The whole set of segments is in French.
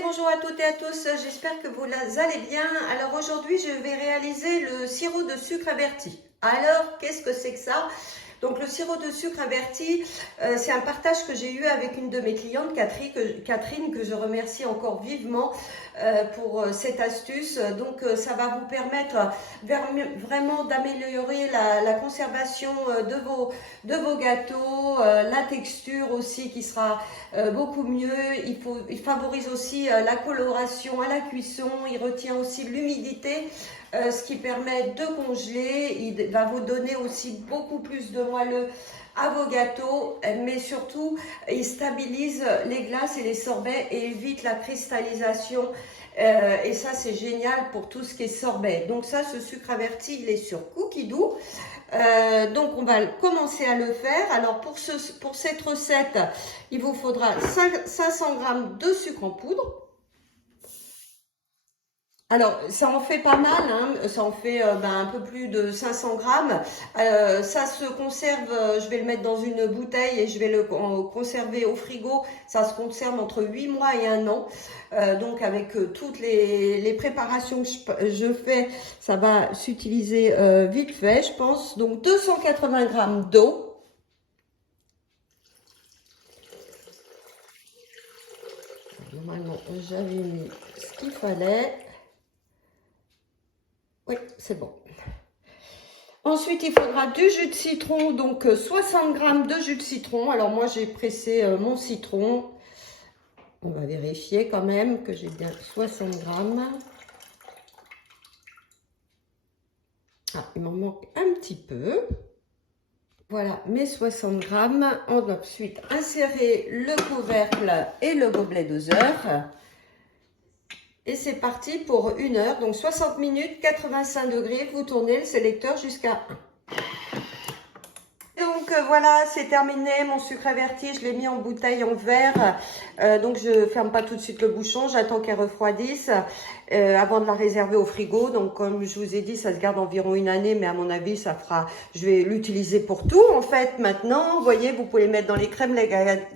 Bonjour à toutes et à tous, j'espère que vous allez bien. Alors aujourd'hui je vais réaliser le sirop de sucre averti. Alors qu'est-ce que c'est que ça? Donc le sirop de sucre averti, c'est un partage que j'ai eu avec une de mes clientes, Catherine, que je remercie encore vivement pour cette astuce. Donc ça va vous permettre vraiment d'améliorer la conservation de vos gâteaux, la texture aussi qui sera beaucoup mieux. Il favorise aussi la coloration à la cuisson, il retient aussi l'humidité. Ce qui permet de congeler, il va vous donner aussi beaucoup plus de moelleux à vos gâteaux, mais surtout il stabilise les glaces et les sorbets et évite la cristallisation. Et ça c'est génial pour tout ce qui est sorbet. Donc ça, ce sucre averti, il est sur Cookidoo. Donc on va commencer à le faire. Alors pour cette recette, il vous faudra 500 g de sucre en poudre. Alors, ça en fait pas mal, hein. Ça en fait un peu plus de 500 grammes. Ça se conserve, je vais le mettre dans une bouteille et je vais le conserver au frigo. Ça se conserve entre 8 mois et 1 an. Donc, avec toutes les préparations que je fais, ça va s'utiliser vite fait, je pense. Donc, 280 grammes d'eau. Normalement, j'avais mis ce qu'il fallait. Oui, c'est bon. Ensuite, il faudra du jus de citron, donc 60 g de jus de citron. Alors moi, j'ai pressé mon citron. On va vérifier quand même que j'ai bien 60 g. Ah, il m'en manque un petit peu. Voilà, mes 60 g. On va ensuite insérer le couvercle et le gobelet doseur. Et c'est parti pour 1 heure, donc 60 minutes, 85 degrés. Vous tournez le sélecteur jusqu'à 1. Donc voilà, c'est terminé, mon sucre averti, je l'ai mis en bouteille en verre. Donc je ferme pas tout de suite le bouchon, j'attends qu'elle refroidisse avant de la réserver au frigo. Donc comme je vous ai dit, ça se garde environ 1 année, mais à mon avis, je vais l'utiliser pour tout en fait maintenant. Vous voyez, vous pouvez les mettre dans les crèmes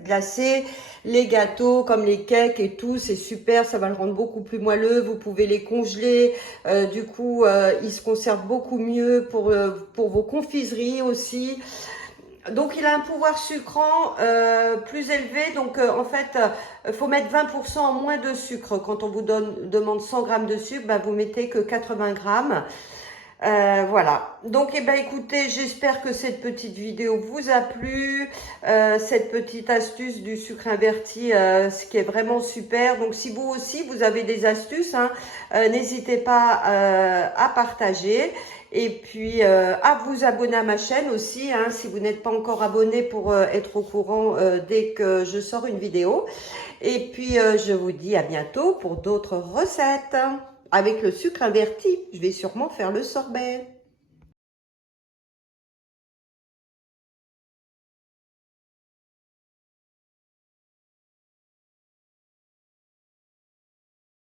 glacées, les gâteaux comme les cakes et tout, c'est super, ça va le rendre beaucoup plus moelleux. Vous pouvez les congeler, du coup ils se conservent beaucoup mieux pour vos confiseries aussi. Donc il a un pouvoir sucrant plus élevé, donc en fait il faut mettre 20% en moins de sucre. Quand on vous demande 100 g de sucre, vous mettez que 80 g. Voilà, donc écoutez, j'espère que cette petite vidéo vous a plu, cette petite astuce du sucre inverti, ce qui est vraiment super. Donc si vous aussi vous avez des astuces, n'hésitez pas à partager. Et puis à vous abonner à ma chaîne aussi, si vous n'êtes pas encore abonné, pour être au courant dès que je sors une vidéo. Et puis je vous dis à bientôt pour d'autres recettes avec le sucre inverti. Je vais sûrement faire le sorbet.